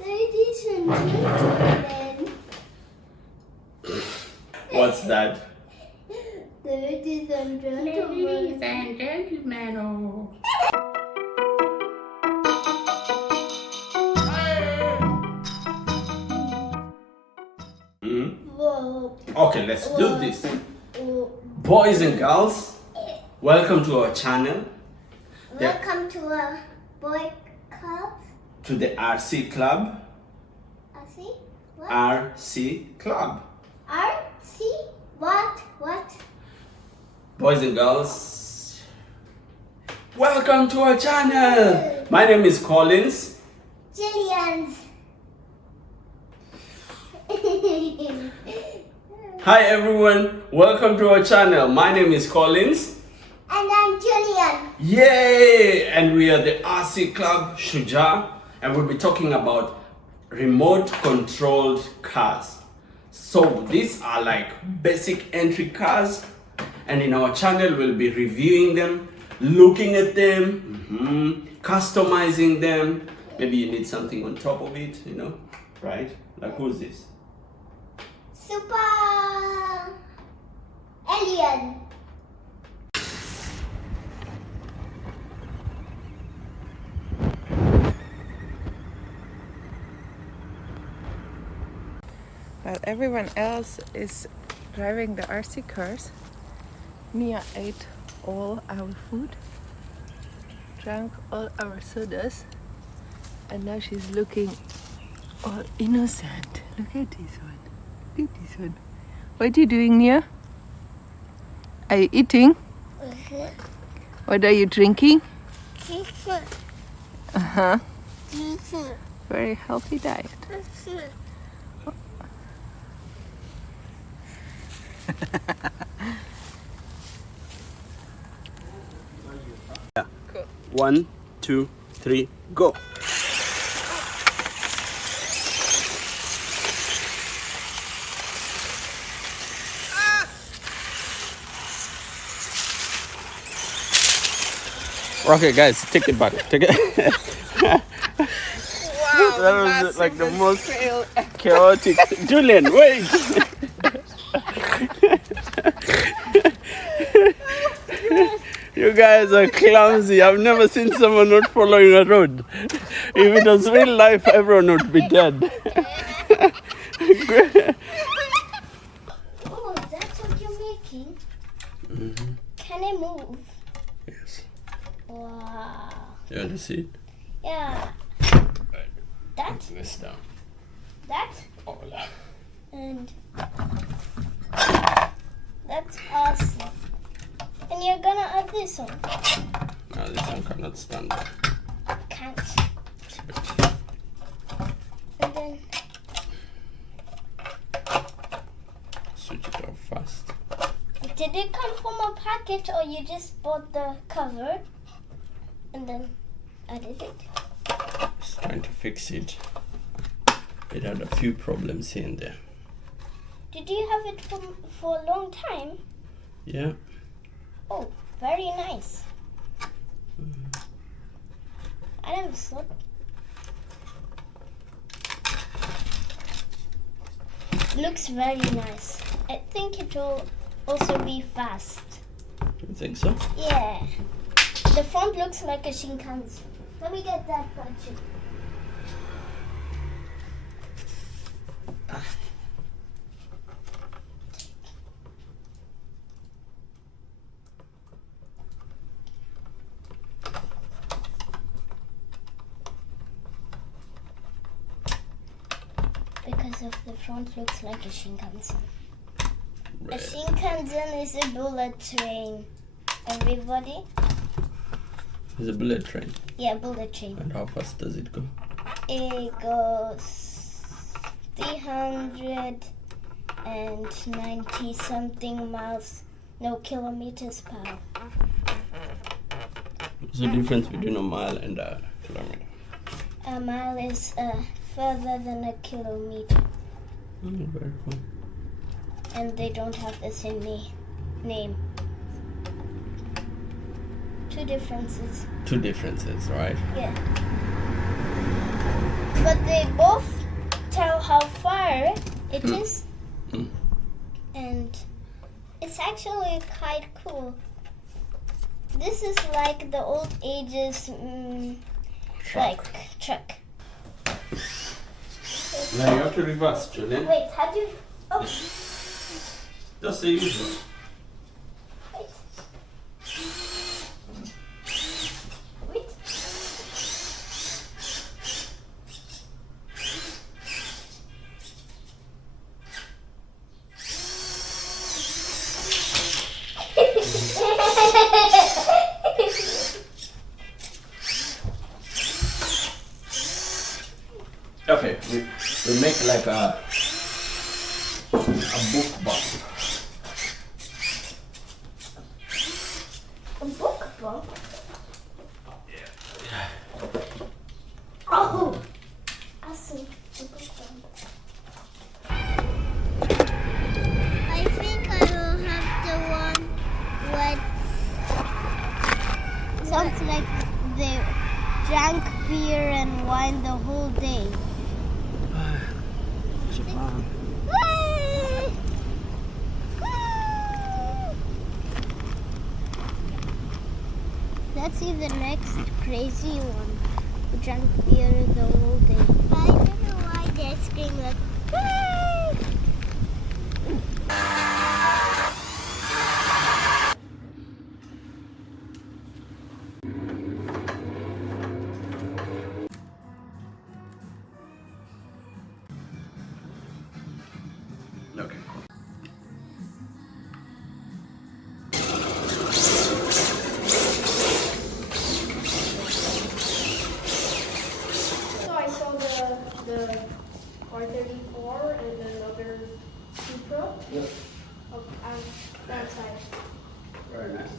Ladies and gentlemen. What's that? Ladies and gentlemen. Ladies and gentlemen, oh. Whoa. Okay, let's do this. Whoa. Boys and girls, welcome to our channel, Welcome to a boy club. to the RC Club. RC? What? RC Club. RC? What? What? Boys and girls, welcome to our channel. My name is Collins. Jillian's. Hi everyone, welcome to our channel. My name is Collins. And I'm Julian. Yay! And we are the RC Club Shuja, and we'll be talking about remote controlled cars. So these are like basic entry cars, and in our channel we'll be reviewing them, looking at them, customizing them. Maybe you need something on top of it, you know, right? Like who's this? Super alien. While everyone else is driving the RC cars, Mia ate all our food, drank all our sodas, and now she's looking all innocent. Look at this one. Look at this one. What are you doing, Mia? Are you eating? What are you drinking? Uh-huh. Very healthy diet. Cool. 1, 2, 3, go. Okay, guys, take it back. Take it. Wow, That was like the most chaotic. Julian, wait. You guys are clumsy. I've never seen someone not following a road. If it was real life, everyone would be dead. Oh, that's what you're making? Can it move? Yes. Wow. You want to see it? Yeah. That, This down. that, Hola. and that's awesome. And you're gonna add this one. No, this one cannot stand. Can't. And then Switch it off fast. did it come from a packet or you just bought the cover and then added it? Just trying to fix it. It had a few problems here and there. Did you have it for a long time? Yeah. Oh, very nice. I never thought. Looks very nice. I think it will also be fast. You think so? Yeah. The front looks like a Shinkansen. Let me get that budget. Because of the front looks like a Shinkansen. A Red. Shinkansen is a bullet train. Everybody? It's a bullet train. Yeah, bullet train. And how fast does it go? It goes 390 something miles, no kilometers per hour. What's the difference between a mile and a kilometer? A mile is further than a kilometer, Very cool. and they don't have the same name. Two differences. Two differences, right? Yeah. But but they both tell how far it is. And it's actually quite cool. This is like the old ages like truck. Now you have to reverse, Julian. Wait, how do you... Oh, Just the usual. wait. Wait. Okay, we make like a book bump. A book bump? Oh! Awesome. A book bump. I think I will have the one with sounds like they drank beer and wine the whole day. Let's see the next crazy one who drank beer the whole day. I don't know why they're screaming like, Okay. So I saw the R34 and another Supra. Yep. Outside. Very nice.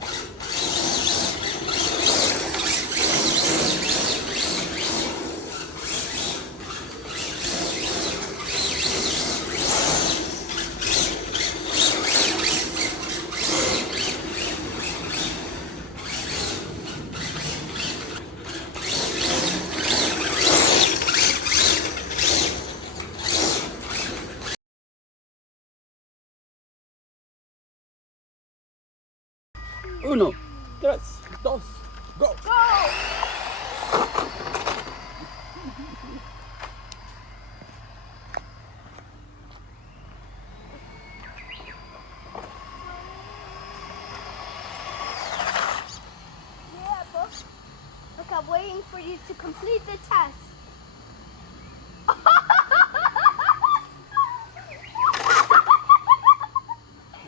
Uno, tres, dos, go! yeah, book. Look, I'm waiting for you to complete the test.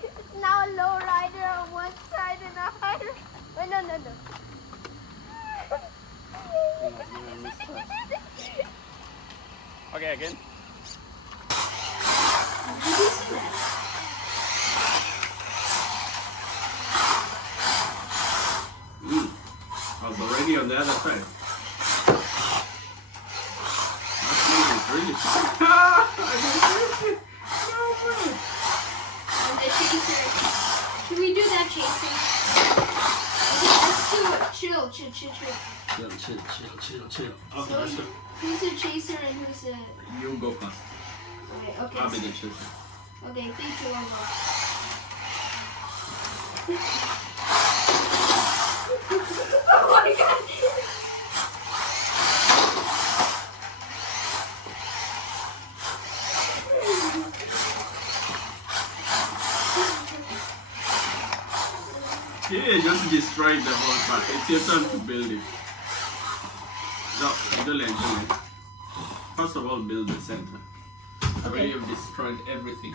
It's now a low rider on one side and a high rider. Wait, no. Okay, again. I was already on the other side. That's really And the chaser. Should we do that chaser? Okay, let's do it. chill. Okay, let's go. Who's the chaser and who's the... You go first. Okay, I'll be the chaser. Okay, 3, 2, 1, go. Oh my god! Yeah, just destroying the whole part. It's your turn to build it. No, Julian. First of all, build the center. The way you've destroyed everything.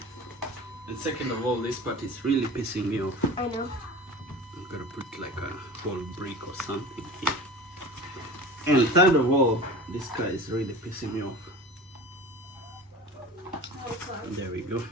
And second of all, this part is really pissing me off. I know. I'm gonna put like a whole brick or something here. And third of all, this guy is really pissing me off. There we go.